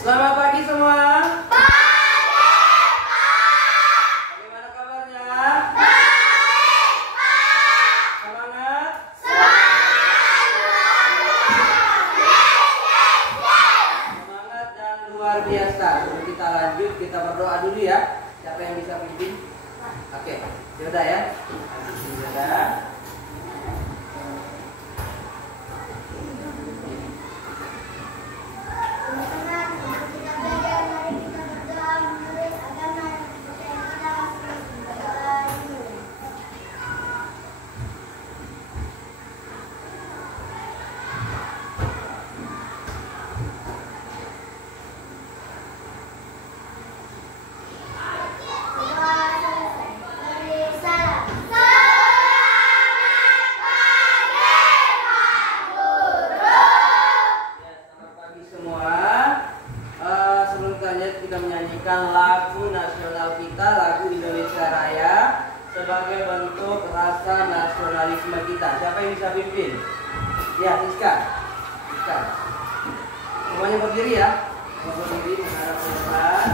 Selamat pagi semua. Pagi, Pak. Bagaimana kabarnya? Baik, Pak. Semangat? Semangat dan luar biasa. Sebelum kita lanjut, kita berdoa dulu ya. Siapa yang bisa pimpin? Oke, yaudah ya. Yaudah. Lagu nasional kita, lagu Indonesia Raya, sebagai bentuk rasa nasionalisme kita. Siapa yang bisa pimpin? Ya, Siska. Semuanya berdiri ya. Semua berdiri menghadap ke depan.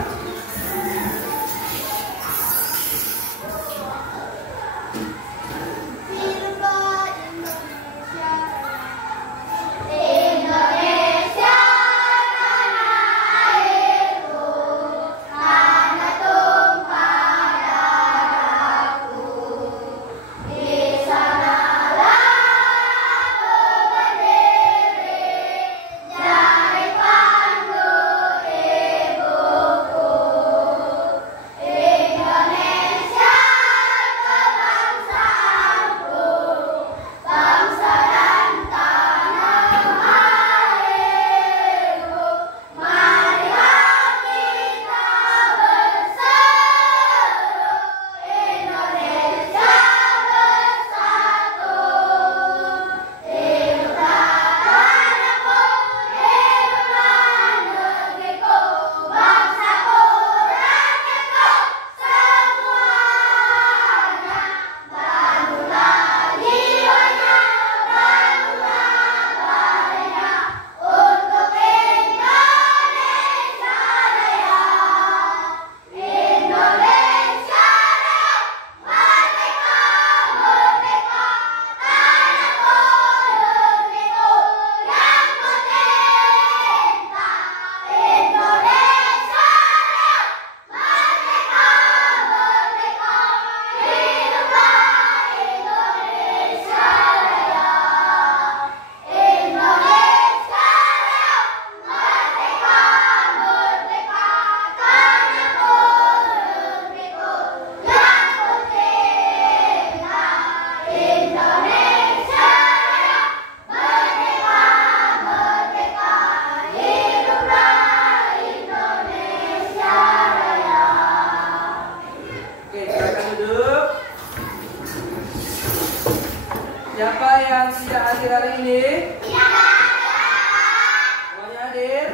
Siapa yang tidak hadir hari ini? Semuanya hadir?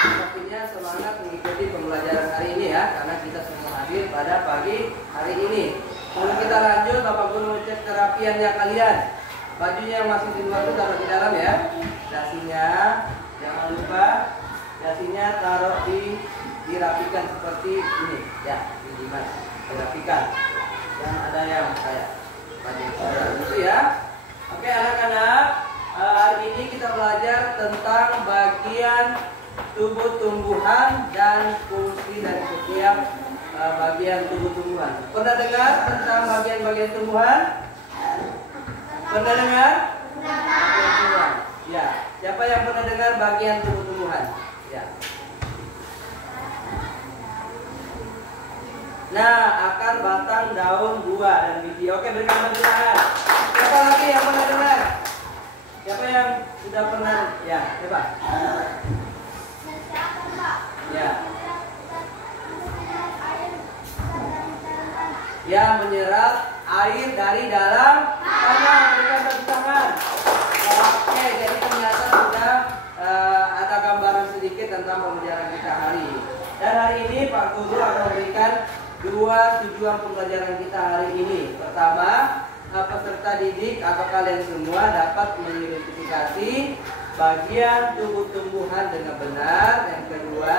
Pastinya semangat mengikuti pembelajaran hari ini ya, karena kita semua hadir pada pagi hari ini. Sebelum kita lanjut, Bapak Guru ngecek kerapiannya kalian. Bajunya yang masih di luar itu taruh di dalam ya. Dasinya jangan lupa, dasinya taruh dirapikan seperti ini ya, dirapikan. Jangan ada yang kayak itu ya. Oke anak-anak, hari ini kita belajar tentang bagian tubuh tumbuhan dan fungsi dari setiap bagian tubuh tumbuhan. Pernah dengar tentang bagian-bagian tumbuhan? Pernah dengar? Bagian tumbuhan. Ya. Siapa yang pernah dengar bagian tubuh tumbuhan? Ya. Nah, akar, batang, daun, buah, dan biji. Oke, berikan tepuk tangan. Siapa lagi yang pernah dengar? Siapa yang sudah pernah? Ya, coba. Ya. Ya, menyerap air dari dalam tanah. Berikan tepuk tangan. Oke, jadi ternyata sudah ada gambaran sedikit tentang pembelajaran kita hari ini. Dan hari ini Pak Guru akan memberikan dua tujuan pembelajaran kita hari ini. Pertama, peserta didik atau kalian semua dapat mengidentifikasi bagian tubuh tumbuhan dilakukan dengan benar. Yang kedua,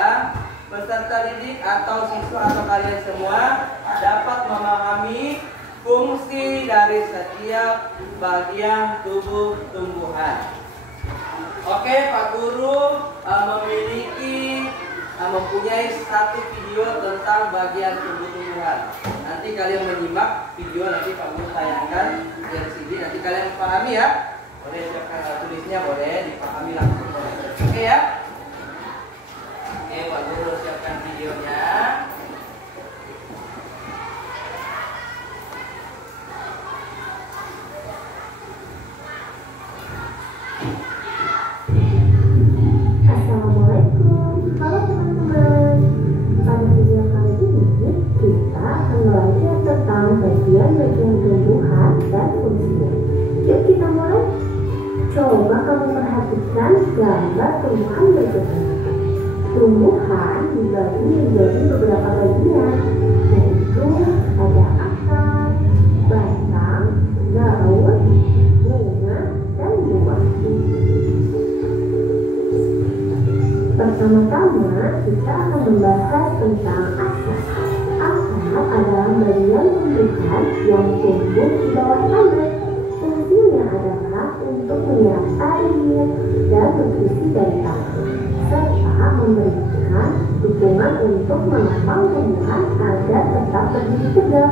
peserta didik atau siswa atau kalian semua dapat memahami fungsi dari setiap bagian tubuh tumbuhan. Oke, Pak Guru mempunyai satu video tentang bagian tubuh tumbuhan. Nanti kalian menyimak video, nanti Pak Guru tayangkan dari sini. Nanti kalian pahami ya. Boleh siapkan tulisnya, boleh dipahami langsung. Oke ya. Oke, Pak Guru siapkan videonya. Bagian tumbuhan dan fungsinya. Yuk kita mulai. Coba kamu perhatikan gambar tumbuhan berikut ini. Tumbuhan dibagi menjadi beberapa bagian, yaitu ada akar, batang, daun, bunga, dan buah. Pertama-tama kita akan membahas tentang akar. Akar adalah bagian tumbuhan yang tumbuh di bawah tanah. Fungsinya adalah untuk menyerap air dan nutrisi dari tanah, serta memberikan dukungan untuk mengembang tumbuhan agar tetap berdiri tegak.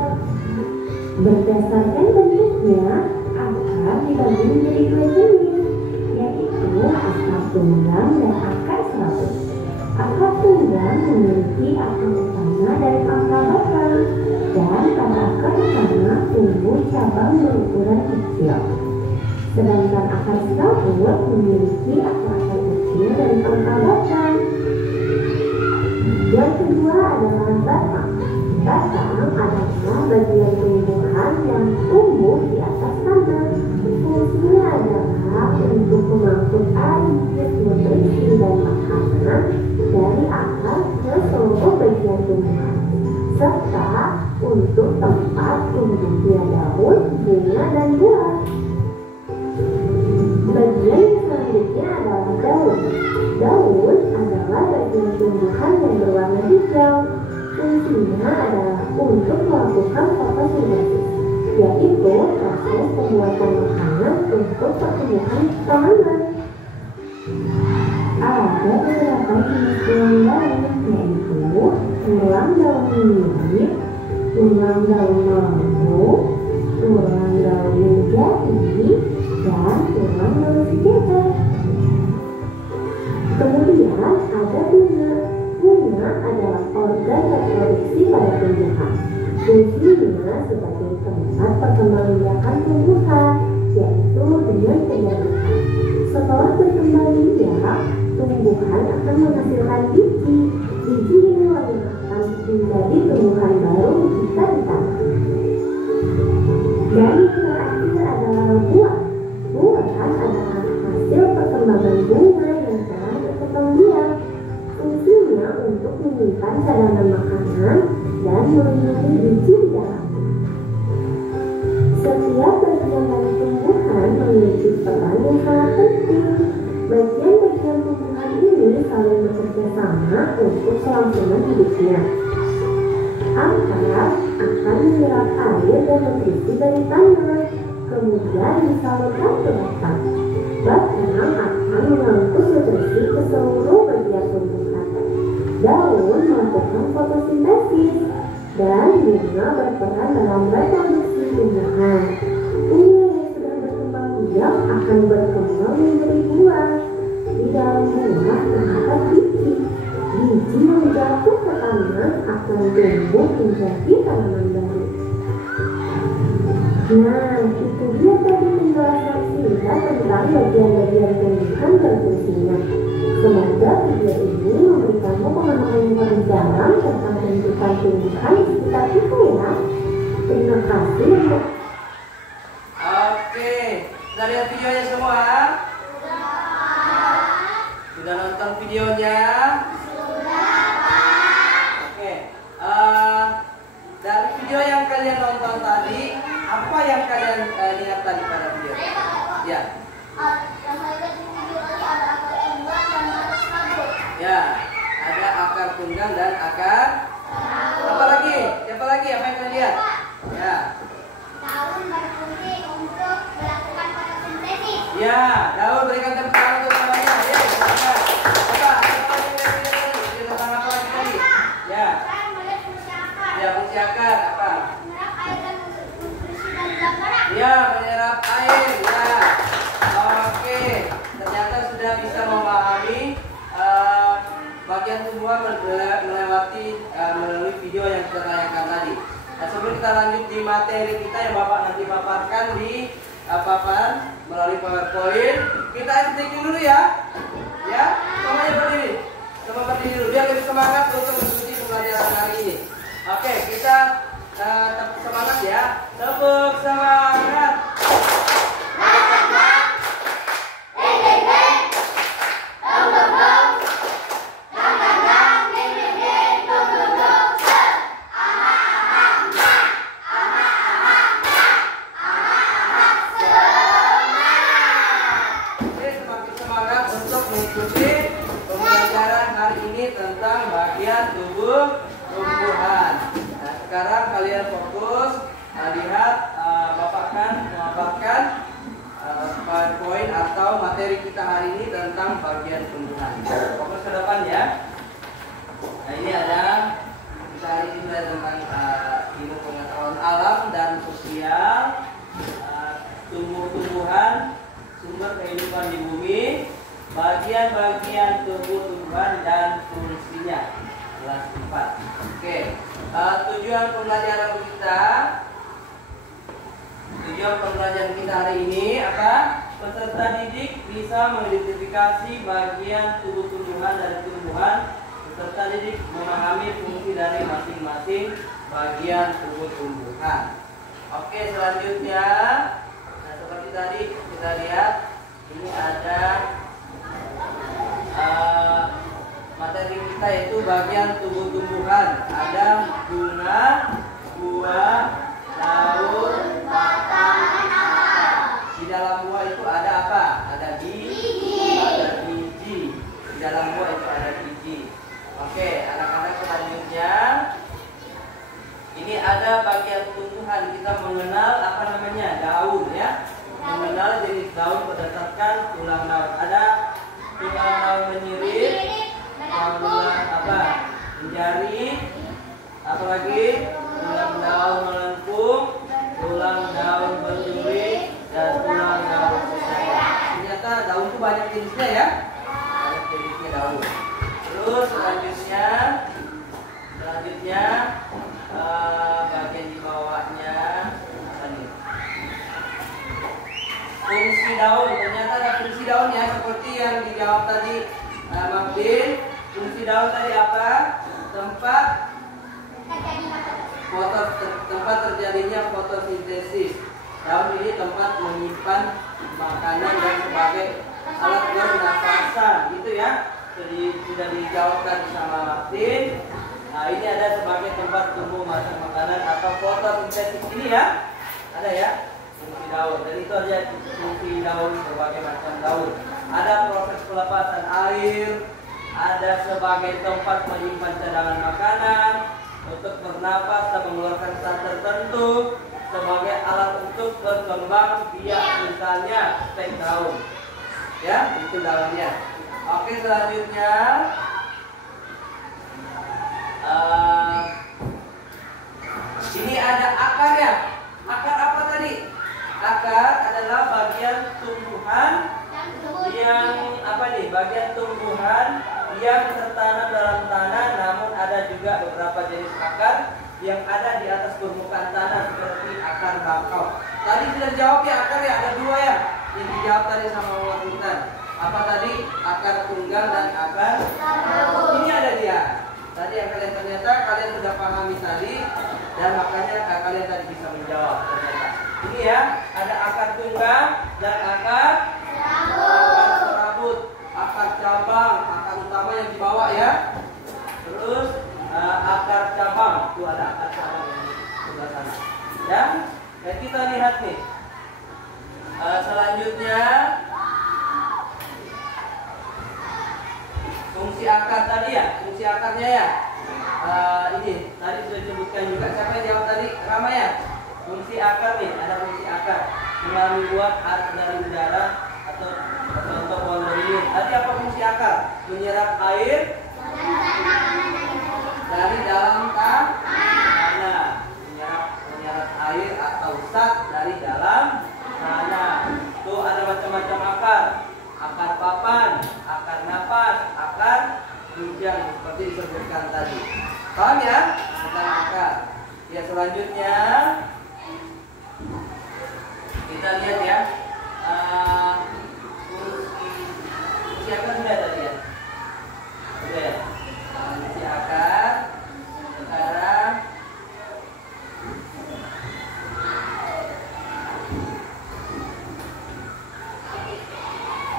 Berdasarkan bentuknya, akar dibagi menjadi dua jenis, yaitu akar tunggang dan akar serabut. Akar tunggang memiliki akar utama dari pangkal batang, dan pada akar utama tumbuh cabang berukuran kecil. Sedangkan akar serabut memiliki akar-akar kecil dari pangkal batang. Yang kedua adalah batang. Batang adalah bagian tumbuhan yang tumbuh di atas tanah. Fungsinya adalah untuk mengangkut air, nutrisi, dan makanan dari akar ke seluruh bagian tumbuhan, serta untuk tempat tumbuhnya daun, bunga, dan buah. Bagian selanjutnya adalah daun. Daun adalah bagian tumbuhan yang berwarna hijau. Fungsinya adalah untuk melakukan fotosintesis, yaitu proses pembuatan makanan untuk pertumbuhan tanaman. Ada beberapa jenis tulang daun, yaitu tulang daun mirip, tulang daun lembu, tulang daun menjadi, dan tulang daun segitiga. Kemudian ada bunga. Bunga adalah organ reproduksi pada tumbuhan. Fungsinya sebagai tempat perkembangbiakan tumbuhan, yaitu dengan penyerbukan. Setelah berkembang biak, tumbuhan akan menghasilkan biji. Biji inilah yang akan menjadi tumbuhan baru jika ditanam. Dan yang terakhir adalah buah. Buah adalah hasil perkembangan bunga yang telah berkembang biak. Fungsinya untuk menyimpan cadangan makanan dan melindungi biji di dalamnya. Setiap bagian dari tumbuhan memiliki peran yang sangat penting. Bagian-bagian tumbuhan ini saling bekerja sama untuk kelangsungan hidupnya. Akar akan menyerap air dan nutrisi dari tanah, kemudian disalurkan ke batang. Batang akan mengangkut nutrisi ke seluruh bagian tumbuhan. Daun melakukan fotosintesis, dan bunga berperan dalam reproduksi tumbuhan. Bunga yang sudah berkembang biak akan berkembang menjadi buah. Di dalam buah terdapat biji. Biji yang jatuh ke tanah akan tumbuh menjadi tanaman baru. Nah, itu dia tadi penjelasan singkat tentang bagian-bagian tumbuhan dan fungsinya. Semoga video ini memberikanmu pemahaman yang lebih dalam tentang bentukan tumbuhan di sekitar kita ya. Terima kasih. Oke, sudah lihat videonya semua? Sudah nonton videonya? Oke, dari video yang kalian nonton tadi, apa yang kalian lihat tadi pada video? Ya. Yang saya lihat di video tadi ada akar tunggang dan akar serabut. Ya, ada akar tunggang dan akar. Apa lagi? Siapa lagi? Apa yang kalian lihat? Ya. Daun berfungsi untuk melakukan fotosintesis. Ya, daun berikan tepuk tangan untuk namanya. Ya, silakan. Apa lagi tadi? Tentang apa lagi tadi? Ya. Saya melihat fungsi akar. Ya, fungsi akar apa? Menyerap air dan nutrisi dari dalam. Ya, menyerap air. Ya. Oke. Ternyata sudah bisa memahami bagian tumbuhan melewati melalui video yang kita tayangkan tadi. Nah, sebelum kita lanjut di materi kita yang Bapak nanti paparkan di papan melalui PowerPoint, kita SDQ dulu ya. Ya, semuanya berdiri. Semua berdiri dulu biar lebih semangat untuk mengikuti pembelajaran hari ini. Oke, kita tepuk semangat ya. Tepuk semangat. Mengikuti pembelajaran hari ini tentang bagian tubuh tumbuhan. Nah, sekarang kalian fokus lihat Bapak akan memaparkan PowerPoint atau materi kita hari ini tentang bagian tumbuhan. Fokus ke depan ya. Nah, ini ada kita hari ini tentang ilmu pengetahuan alam dan sosial, tumbuh-tumbuhan, sumber kehidupan di bumi, bagian-bagian tubuh tumbuhan dan fungsinya. Kelas 4. Oke. Tujuan pembelajaran kita hari ini apa? Peserta didik bisa mengidentifikasi bagian tubuh tumbuhan dari tumbuhan. Peserta didik memahami fungsi dari masing-masing bagian tubuh tumbuhan. Oke, selanjutnya, nah seperti tadi kita lihat ini ada materi kita yaitu bagian tubuh tumbuhan. Ada bunga, buah, daun, batang, akar. Di dalam buah itu ada apa? Ada biji. Di dalam buah itu ada biji. Oke, anak-anak selanjutnya ini ada bagian tumbuhan. Kita mengenal apa namanya? Daun ya. Mengenal jenis daun berdasarkan tulang daun. Ada tulang daun menyirip, tulang apa? Menjari, apalagi tulang daun melengkung, tulang daun berduri, dan tulang daun sesaya. Ternyata daun itu banyak jenisnya ya. Banyak jenisnya daun. Terus selanjutnya bagian di bawahnya apa nih? Fungsi daun. Ternyata ada fungsi daun ya, seperti yang dijawab tadi Magdin. Fungsi daun tadi apa? Tempat terjadinya fotosintesis. Daun ini tempat menyimpan makanan dan sebagai alat pernafasan, gitu ya. Jadi sudah dijawab tadi sama Martin. Nah, ini ada sebagai tempat tumbuh makanan atau fotosintesis ini ya. Ada ya fungsi daun. Dan itu ada fungsi daun berbagai macam daun. Ada proses pelepasan air, ada sebagai tempat menyimpan cadangan makanan, untuk bernapas dan mengeluarkan zat tertentu, sebagai alat untuk berkembang biak, misalnya stek daun. Ya, itu daunnya. Oke, selanjutnya ini ada akar ya. Akar apa tadi? Akar adalah bagian tumbuhan yang apa nih? Bagian tumbuhan yang tertanam dalam tanah, namun ada juga beberapa jenis akar yang ada di atas permukaan tanah seperti akar bakau. Tadi sudah dijawab ya akar ya, ada dua ya yang dijawab tadi sama Mama Intan. Apa tadi? Akar tunggang dan akar daun. Ini ada dia. Tadi yang ternyata kalian sudah pahami tadi dan makanya kalian tadi bisa menjawab ternyata. Ini ya, ada akar tunggang dan akar serabut, akar cabang, akar utama yang di bawah ya. Terus akar cabang, itu ada akar cabang yang di sebelah sana. Ya, dan kita lihat nih. Selanjutnya Fungsi akar tadi ya, fungsi akarnya ya. Ini tadi sudah disebutkan juga. Siapa yang jawab tadi? Rama ya. Fungsi akar nih, ada fungsi akar. Mengalami uap dari udara atau contoh pohon beringin. Tadi apa fungsi akar? Menyerap air dari dalam tanah. Menyerap air atau zat dari dalam tanah. Tuh ada macam-macam akar. Akar papan, akar napas, akar bujang seperti disebutkan tadi. Paham ya? Tentang akar. Ya, selanjutnya kita lihat ya. Fungsi akar sudah tadi ya. Sudah ya. Fungsi akar. Sekarang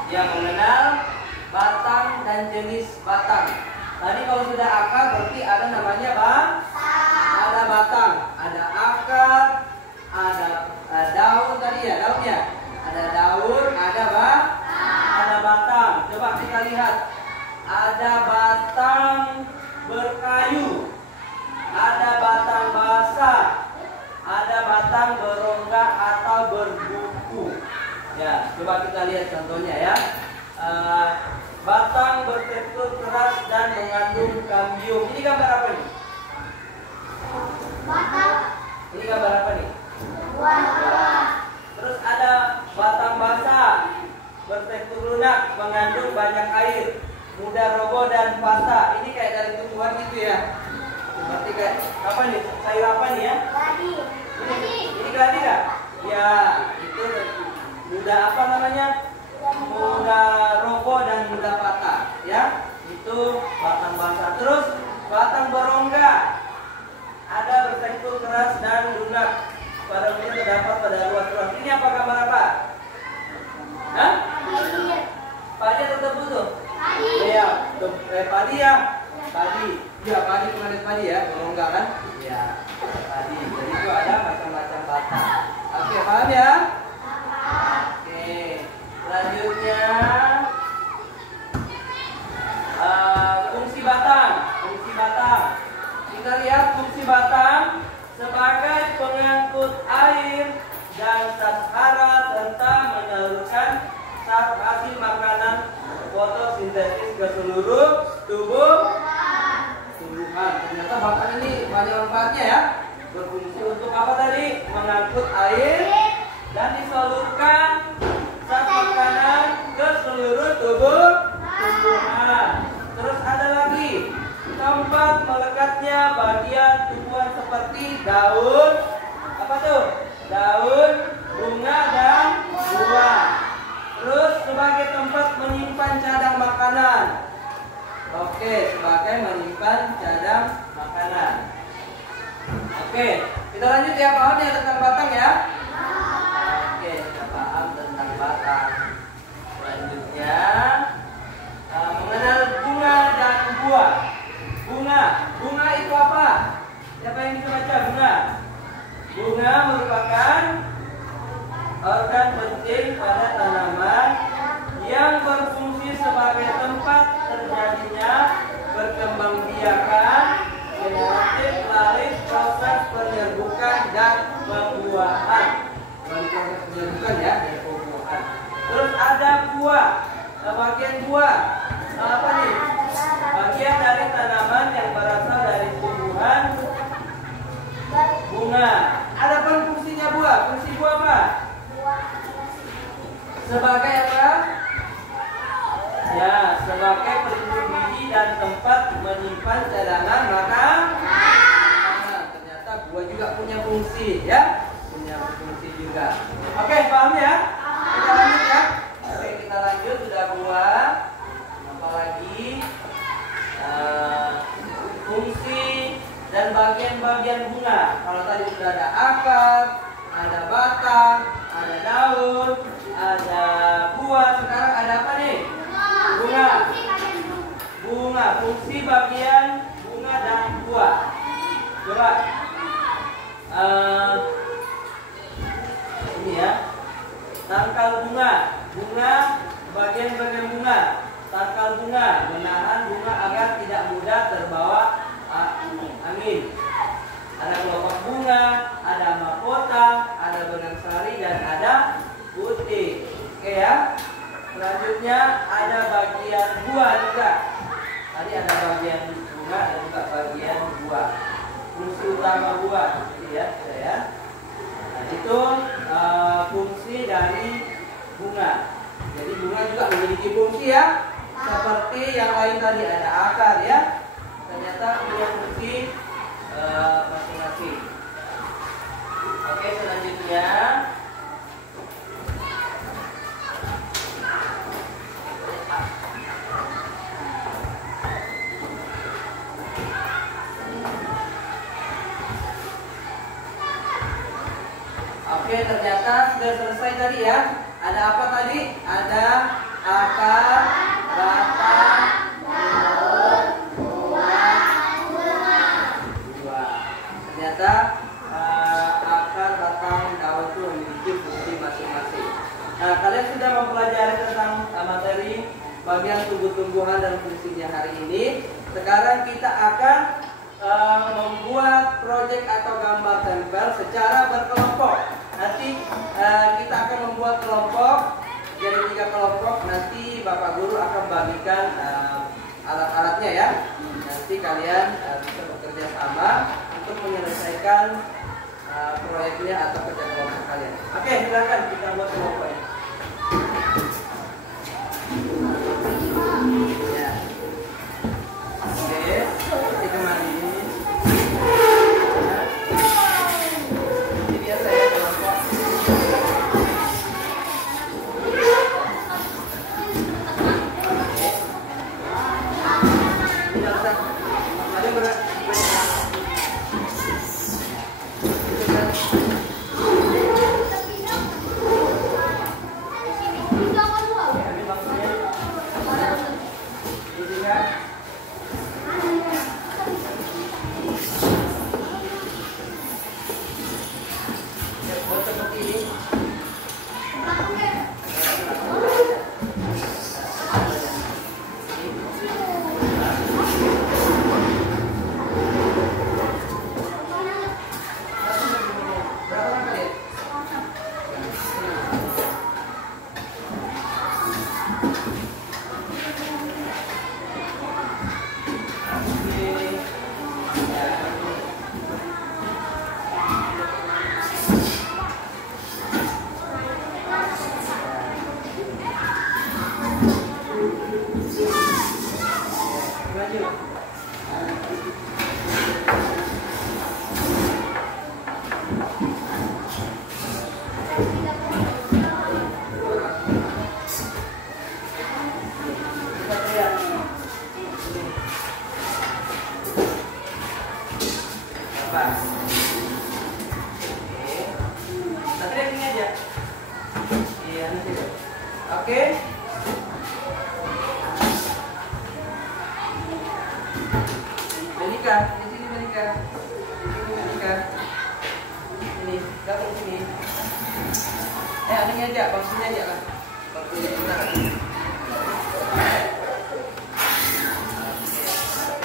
yang mengenal batang dan jenis batang. Tadi kalau sudah akar berarti ada namanya ada batang, ada akar, ada daun tadi ya, daunnya. Ada daun, ada batang. Coba kita lihat. Ada batang berkayu, ada batang basah, ada batang berongga atau berbuku. Ya, coba kita lihat contohnya ya. Batang bertekstur keras dan mengandung kambium. Ini gambar apa nih? Batang. Ini gambar apa nih? Buah. Terus ada batang basah, bertekstur lunak, mengandung banyak air, mudah roboh dan patah. Ini kayak dari tumbuhan gitu ya. Seperti kayak apa nih? Sayur apa nih ya? Geladi. Ini geladi nggak? Ya, itu mudah apa namanya? Mudah roboh dan mudah patah. Ya, itu batang basah. Terus batang berongga, ada bertekstur keras dan lunak. Pada umumnya terdapat pada ruas-ruas. Ini apa gambar apa? Hah? Padi atau tebu tuh? Iya, padi ya. Padi. Iya, padi kemarin padi ya, berongga kan? Iya, padi. Jadi itu ada macam-macam batang. Oke, paham ya? Oke. Selanjutnya fungsi batang. Fungsi batang. Kita lihat fungsi batang sebagai pengangkut air dan zat hara serta menyalurkan zat hasil makanan fotosintesis ke seluruh tumbuhan. Ternyata batang ini banyak manfaatnya ya. Berfungsi untuk apa tadi? Mengangkut air dan disalurkan zat makanan ke seluruh tumbuhan. Terus ada lagi tempat melekatnya bagian tumbuhan seperti daun, apa tuh? Daun, bunga dan buah. Terus sebagai tempat menyimpan cadang makanan. Oke, sebagai menyimpan cadang makanan. Oke, kita lanjut ya, paham ya tentang batang ya? Oke, kita paham tentang batang. Selanjutnya mengenal bunga dan buah. Bunga itu apa? Siapa yang bisa baca bunga? Bunga merupakan organ penting pada tanaman yang berfungsi sebagai tempat terjadinya perkembangbiakan genetik melalui proses penyerbukan dan pembuahan. Melalui proses penyerbukan ya dan pembuahan. Terus ada buah. Bagian buah apa nih? Bagian dari tanaman yang berasal dari tumbuhan bunga. Adapun fungsinya buah. Fungsi buah apa? Sebagai apa? Ya, sebagai pelindung biji dan tempat menyimpan cadangan makanan. Ternyata buah juga punya fungsi ya. Punya fungsi juga. Oke, paham ya? Kita lanjut ya. Oke, kita lanjut, sudah buah. Apalagi fungsi dan bagian-bagian bunga. Kalau tadi sudah ada akar, ada batang, ada daun, ada buah. Sekarang ada apa nih? Bunga. Bunga, fungsi bagian bunga dan buah. Coba ini ya. Tangkal bunga. Bunga, bagian-bagian bunga. Tangkal bunga menahan bunga dan ada putih. Oke ya. Selanjutnya ada bagian buah juga. Tadi ada bagian bunga dan juga bagian buah. Fungsi utama buah, gitu ya, ya. Nah, itu fungsi dari bunga. Jadi bunga juga memiliki fungsi ya, seperti yang lain tadi ada akar ya. Ternyata punya fungsi masing-masing. Oke, selanjutnya oke, ternyata sudah selesai tadi ya. Ada apa tadi? Ada akar, batang, daun, buah. Ternyata akar, batang, daun itu memiliki fungsi masing-masing. Nah, kalian sudah mempelajari tentang materi bagian tumbuh-tumbuhan dan fungsinya hari ini. Sekarang kita akan membuat proyek atau gambar tempel secara berkelompok. Nanti kita akan membuat kelompok, jadi 3 kelompok. Nanti Bapak Guru akan bagikan alat-alatnya ya. Nanti kalian bisa bekerja sama untuk menyelesaikan proyeknya atau kerja kelompok kalian. Oke, silakan kita buat kelompoknya. Ya. Oke, seperti kemarin. Ini biasa ya kelompok. Ada berat. Oke. Menika, di sini Menika. Di sini Menika. Ini, datang sini. Ini aja, bangsunya aja lah. Bangsunya kita.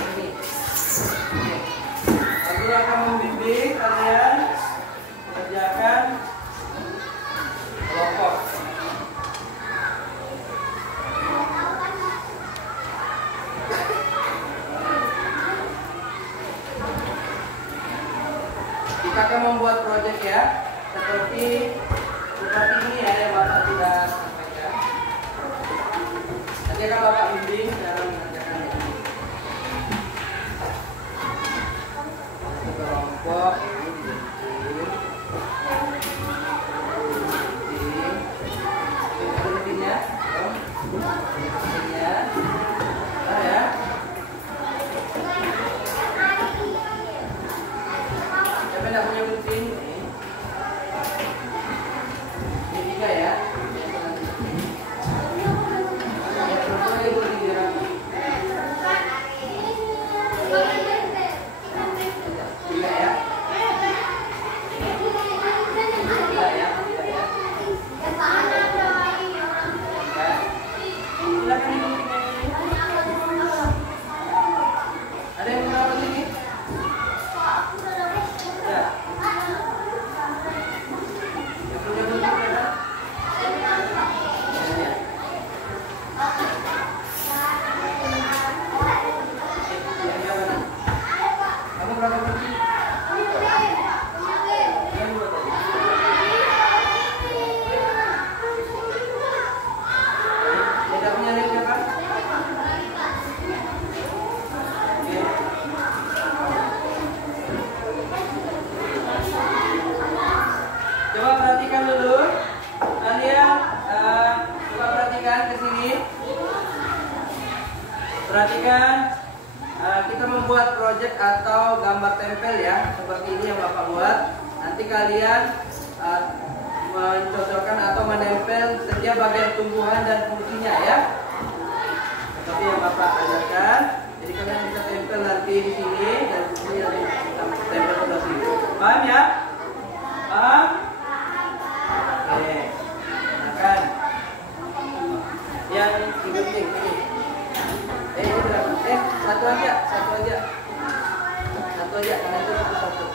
Ini. Aku akan membimbing kalian mengerjakan kelompok. Kita akan membuat proyek ya, seperti ini ya yang Bapak sudah sampaikan. Nanti akan Bapak bimbing dalam mengerjakannya. Kelompok ini dibikin. Ya. Siapa yang punya gunting? Ini 3 ya. Ya, terus lagi gunting. Kemudian kita membuat project atau gambar tempel ya, seperti ini yang Bapak buat. Nanti kalian mencocokkan atau menempel setiap bagian tumbuhan dan fungsinya ya. Seperti yang Bapak ajarkan. Jadi kalian bisa tempel nanti di sini dan di sini nanti kita tempel sebelah sini. Paham ya? Paham? Oke. Nah kan. Yang ini. Ini berapa? Satu aja, karena itu satu.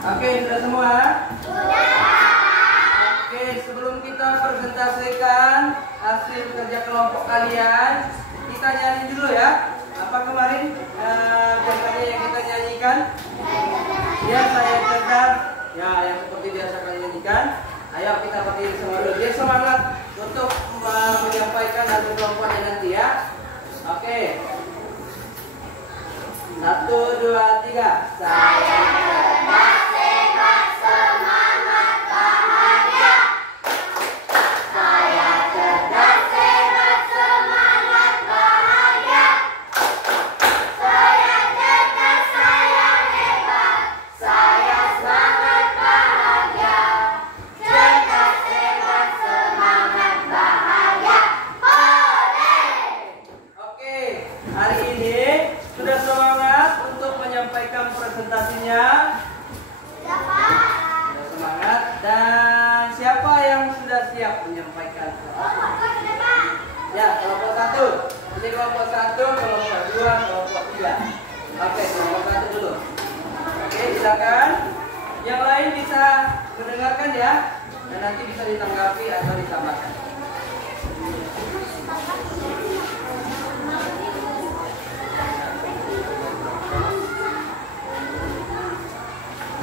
Oke, sudah semua? Sudah. Oke, sebelum kita presentasikan hasil kerja kelompok kalian, kita nyanyi dulu ya. Apa kemarin karya yang kita nyanyikan? Ya, saya cerdas. Ya, yang seperti biasa kalian nyanyikan. Ayo kita berdiri semua dulu. Dia semangat untuk menyampaikan hasil kelompoknya nanti ya. Oke. 1, 2, 3. Saya cerdas, sehat, semangat, bahagia. Saya cerdas, sehat, semangat, bahagia. Saya cerdas, saya hebat, saya semangat, bahagia. Cerdas, sehat, semangat, bahagia. Hore! Oke, hari ini sudah semangat untuk menyampaikan presentasinya? Sudah, Pak. Sudah semangat. Dan siapa yang sudah siap menyampaikan? Kelompok 1, Pak. Ya, kelompok 1. Ini kelompok 1, kelompok 2, kelompok 3. Oke, kelompok 1 dulu. Oke, silakan. Yang lain bisa mendengarkan ya, dan nanti bisa ditanggapi atau ditambahkan.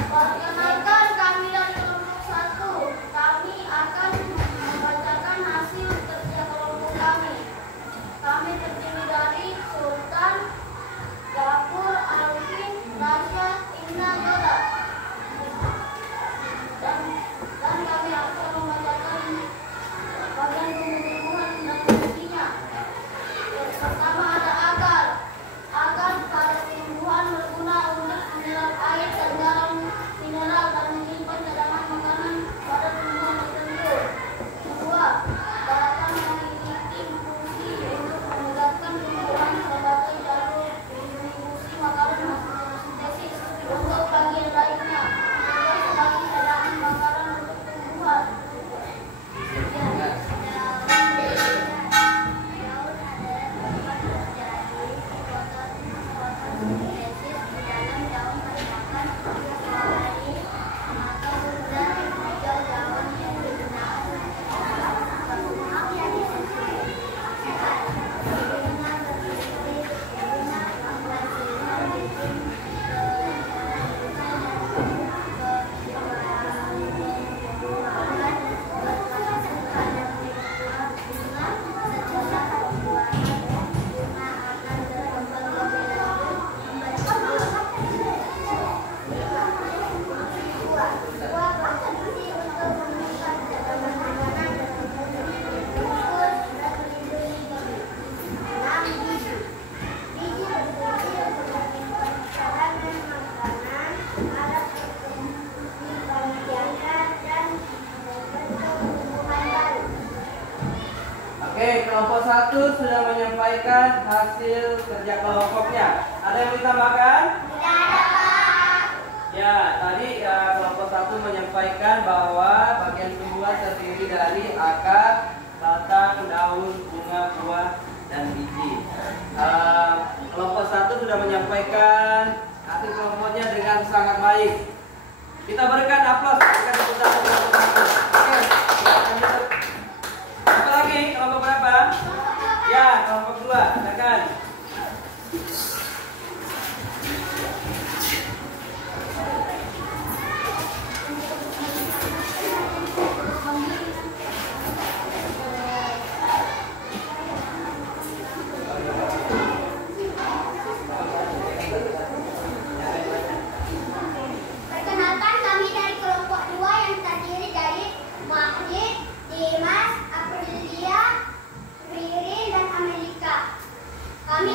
Perkenalkan, kami dari kelompok 1. Kami akan membacakan hasil kerja kelompok kami. Kami terdiri dari Sultan, Gafur, Alvin, Rasya, Inna, Yoda. Dan kami akan membacakan bagian tumbuh-tumbuhan dan fungsinya. Pertama ada agar. Agar pada tumbuhan berguna untuk menyerap air dan garam mineral dan menyimpan cadangan makanan pada tumbuhan tertentu. Kedua, batang memiliki fungsi untuk menegakkan tumbuhan sebagai jalur distribusi makanan fotosintesis untuk bagian lainnya, juga sebagai cadangan makanan untuk tumbuhan. Oke, kelompok 1 sudah menyampaikan hasil kerja kelompoknya. Ada yang ditambahkan? Tidak ada, Pak. Ya, tadi kelompok 1 menyampaikan bahwa bagian tumbuhan terdiri dari akar, batang, daun, bunga, buah, dan biji. Kelompok 1 sudah menyampaikan hasil kelompoknya dengan sangat baik. Kita berikan aplaus, berikan tepuk tangan kelompok 1. Oke, lanjut. Apa lagi? Kelompok berapa? Ya, kelompok 2. Silakan. Perkenalkan, kami dari kelompok 2 yang terdiri dari Wahid, Dimas, Aprilia, Ririn, dan Amerika. Kami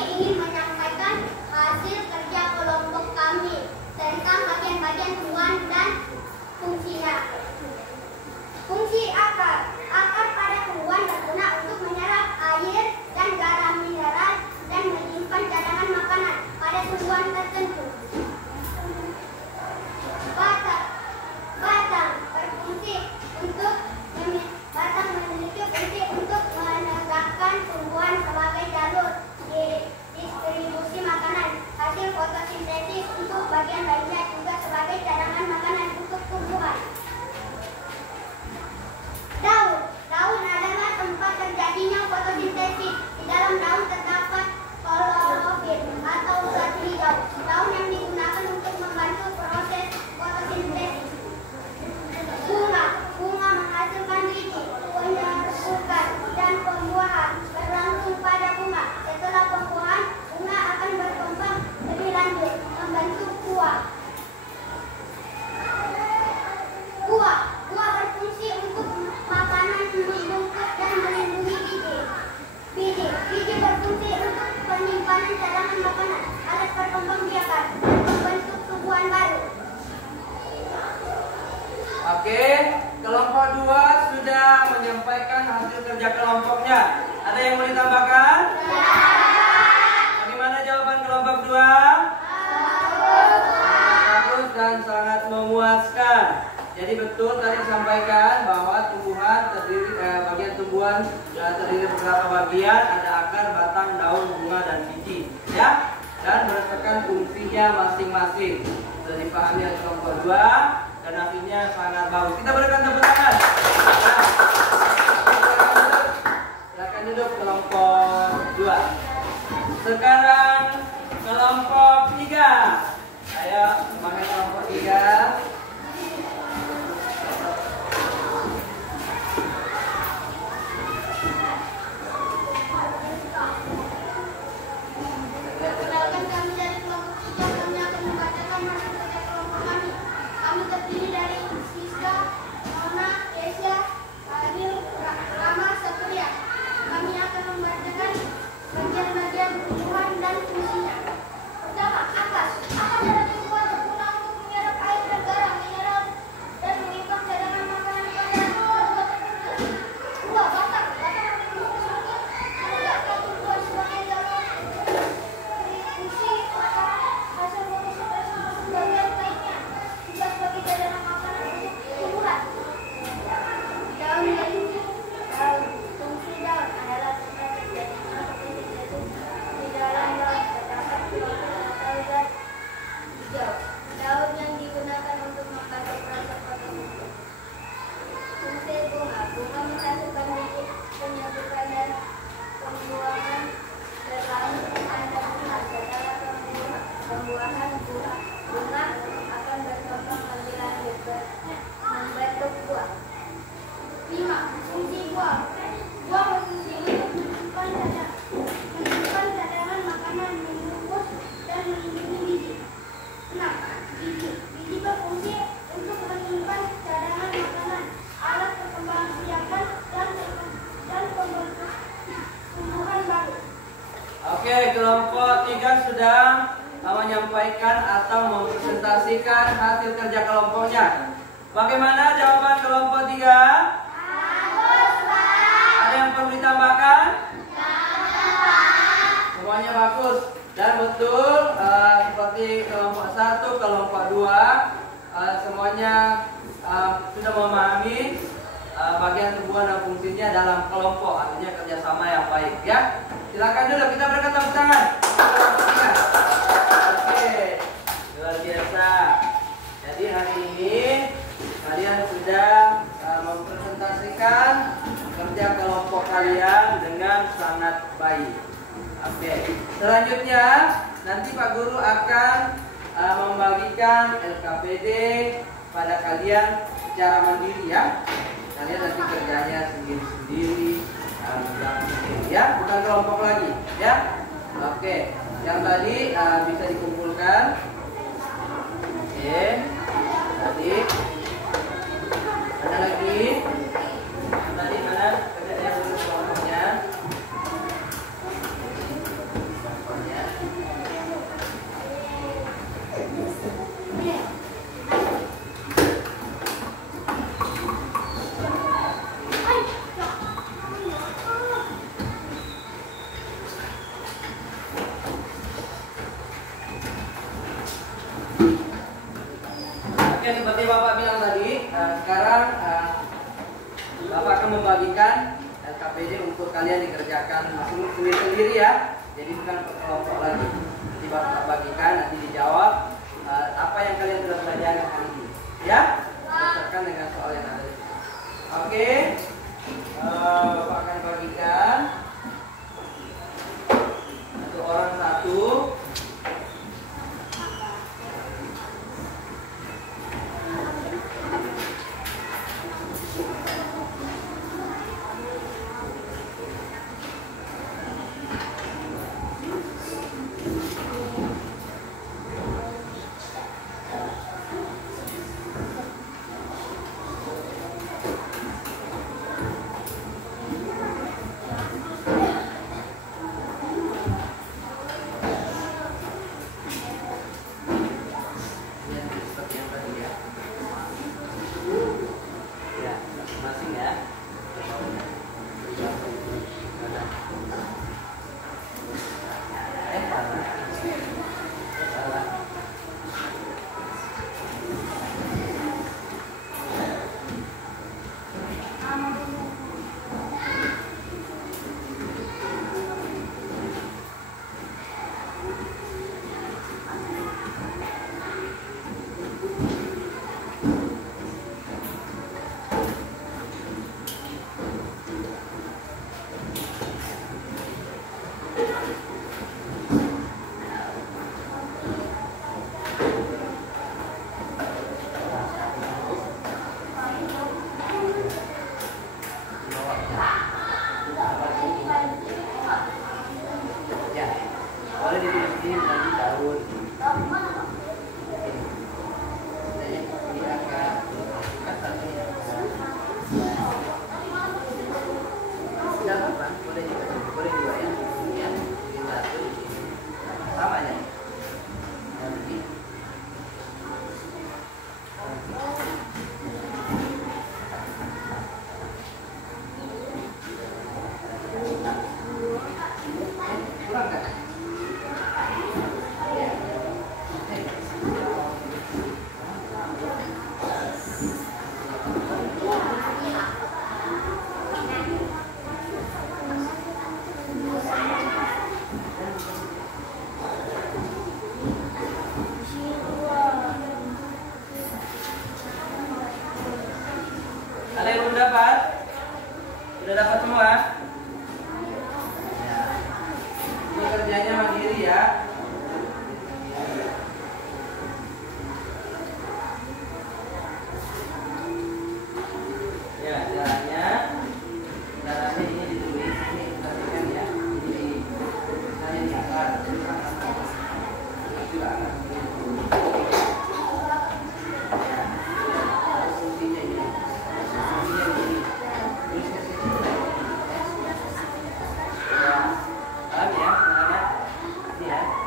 Oke, kelompok 2 sudah menyampaikan hasil kerja kelompoknya. Ada yang mau ditambahkan? Bagaimana jawaban kelompok 2? Bagus dan sangat memuaskan. Jadi betul tadi disampaikan bahwa tumbuhan terdiri bagian tumbuhan terdiri beberapa bagian, ada akar, batang, daun, bunga dan biji, ya. Dan berdasarkan fungsinya masing-masing. Sudah dipahami oleh kelompok 2 dan hasilnya sangat bagus. Kita berikan tepuk tangan. Silakan duduk kelompok 2. Sekarang kelompok 3. Ayo, pakai kelompok 3. Perkenalkan, kami dari kelompok 3. Kami akan membacakan hasil kerja kelompok kami. Kami terdiri dari Siska, Nona, Kesia, Adil, Rama, Satria. Kami akan membacakan bagian-bagian tumbuhan dan fungsinya. Pertama, akas. Akas adalah tumbuhan berguna untuk menyerap air dan garam, mineral, dan menyimpan cadangan makanan pada dua, batang. Batang berfungsi untuk menegakkan tumbuhan sebagai jalur fungsi makanan, hasil fotosintesa maupun bagian lainnya, juga sebagai cadangan makanan untuk tumbuhan. Daun dan daun. Fungsi daun adalah tempat terjadinya fotosintesa di dalam daun, terdapat klorofil atau zat hijau. Daun yang digunakan untuk membantu proses fotosintesa. Fungsi bunga. Bunga menghasilkan biji, penyerbukan dan pembuangan berlalu ada bunga. Setelah pembuahan bunga akan berkembang lebih lanjut membentuk buah. 5. Fungsi buah. Buah berfungsi untuk menyimpan cadangan makanan, membungkus dan melindungi biji. 6. Biji. Biji berfungsi untuk menyimpan cadangan makanan, alat perkembangbiakan dan pembentuk tumbuhan baru. Oke, kelompok 3 sudah menyampaikan atau mempresentasikan hasil kerja kelompoknya. Bagaimana jawaban kelompok 3? Ada yang perlu ditambahkan? Semuanya bagus dan betul seperti kelompok 1, kelompok 2 semuanya sudah memahami bagian tumbuhan dan fungsinya dalam kelompok, artinya kerjasama yang baik, ya. Silakan dulu kita berikan tepuk tangan. Oke, luar biasa. Jadi hari ini kalian sudah mempresentasikan kerja kelompok kalian dengan sangat baik. Oke, selanjutnya nanti Pak Guru akan membagikan LKPD pada kalian secara mandiri, ya. Kalian nanti kerjanya sendiri-sendiri, ya, bukan kelompok lagi, ya. Oke, yang tadi bisa dikumpulkan. Oke, tadi ada lagi. Tadi mana kerjanya dulu kelompoknya? Oke, seperti Bapak bilang tadi, sekarang Bapak akan membagikan LKPD untuk kalian dikerjakan sendiri-sendiri, ya. Jadi bukan per kelompok lagi. Nanti Bapak bagikan, nanti dijawab apa yang kalian sudah pelajari hari ini, ya. Berdasarkan dengan soal yang ada di sini. Oke, Bapak akan bagikan satu orang satu. dapat? Sudah dapat semua? Ya. Ini kerjanya mandiri ya. Ya, caranya ini ditulis, ini perhatikan ya. Ini saya di akar. Itu akar. Ya, paham ya, anak-anak? Ini ya.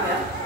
Paham ya?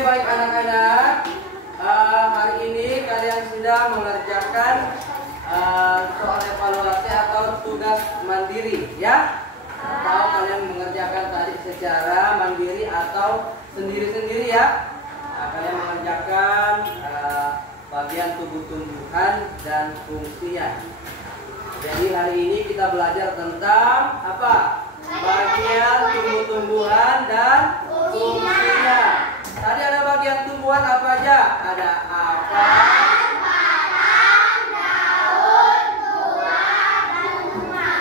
Baik anak-anak, hari ini kalian sudah mengerjakan soal evaluasi atau tugas mandiri, ya? Atau kalian mengerjakan tadi secara mandiri atau sendiri-sendiri, ya? Nah, kalian mengerjakan bagian tubuh tumbuhan dan fungsinya. Jadi hari ini kita belajar tentang apa? Bagian tumbuh-tumbuhan dan fungsinya. Tadi ada bagian tumbuhan apa aja? Ada akar, batang, daun, buah, dan bunga.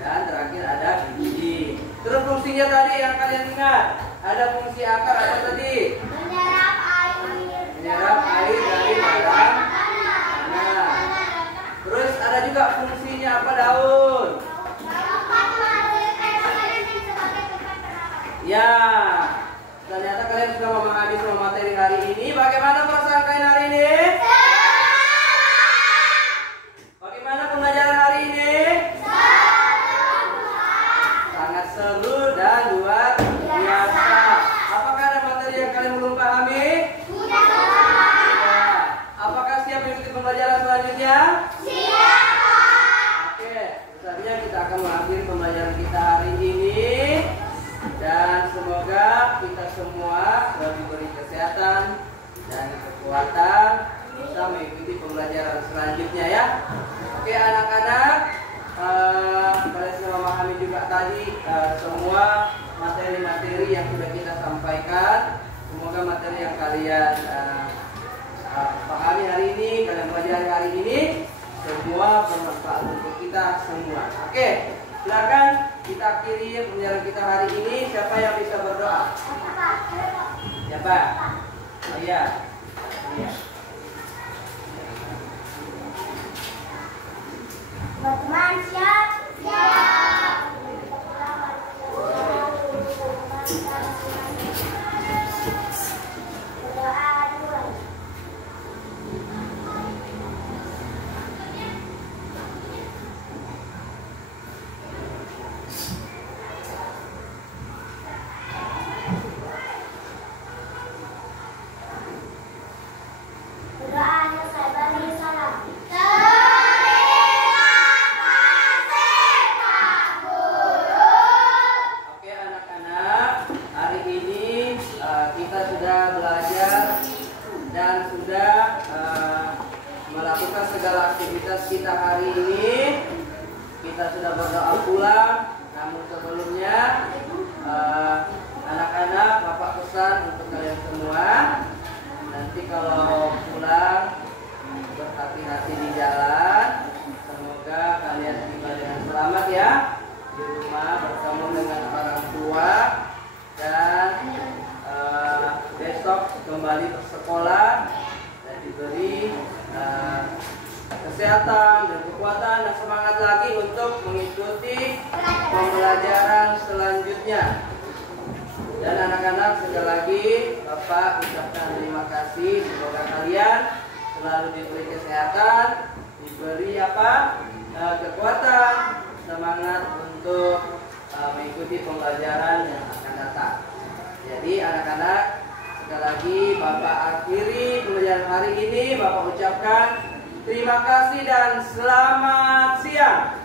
Dan terakhir ada biji. Terus fungsinya tadi yang kalian ingat? Ada fungsi akar apa tadi? Menyerap air. Menyerap air dari dalam tanah. Terus ada juga fungsinya apa daun? Ya. Ternyata kalian sudah memahami semua materi hari ini. Bagaimana perasaan kalian hari ini? Bagaimana pembelajaran hari ini? Sangat seru dan luar biasa. Apakah ada materi yang kalian belum pahami? Sudah. Apakah siap mengikuti pembelajaran selanjutnya? Siap. Oke, selanjutnya kita akan mengakhiri pembelajaran kita hari ini. Dan semoga kita semua diberi kesehatan dan kekuatan bisa mengikuti pembelajaran selanjutnya, ya. Oke anak-anak, kalian sudah memahami juga tadi semua materi-materi yang sudah kita sampaikan. Semoga materi yang kalian pahami hari ini, kalian pelajari hari ini, semua bermanfaat untuk kita semua. Oke. Silakan kita akhiri pembelajaran kita hari ini. Siapa yang bisa berdoa? Siapa? Oh iya. Teman-teman siap? Siap. Berdoa dulu. Kita hari ini kita sudah berdoa pulang, namun sebelumnya anak-anak bapak pesan untuk kalian semua nanti kalau pulang kembali ke sekolah dan diberi kesehatan dan kekuatan dan semangat lagi untuk mengikuti pembelajaran selanjutnya. Dan anak-anak, sekali lagi Bapak ucapkan terima kasih. Semoga kalian selalu diberi kesehatan, diberi kekuatan, semangat untuk mengikuti pembelajaran yang akan datang. Jadi anak-anak, sekali lagi Bapak akhiri pembelajaran hari ini. Bapak ucapkan terima kasih dan selamat siang.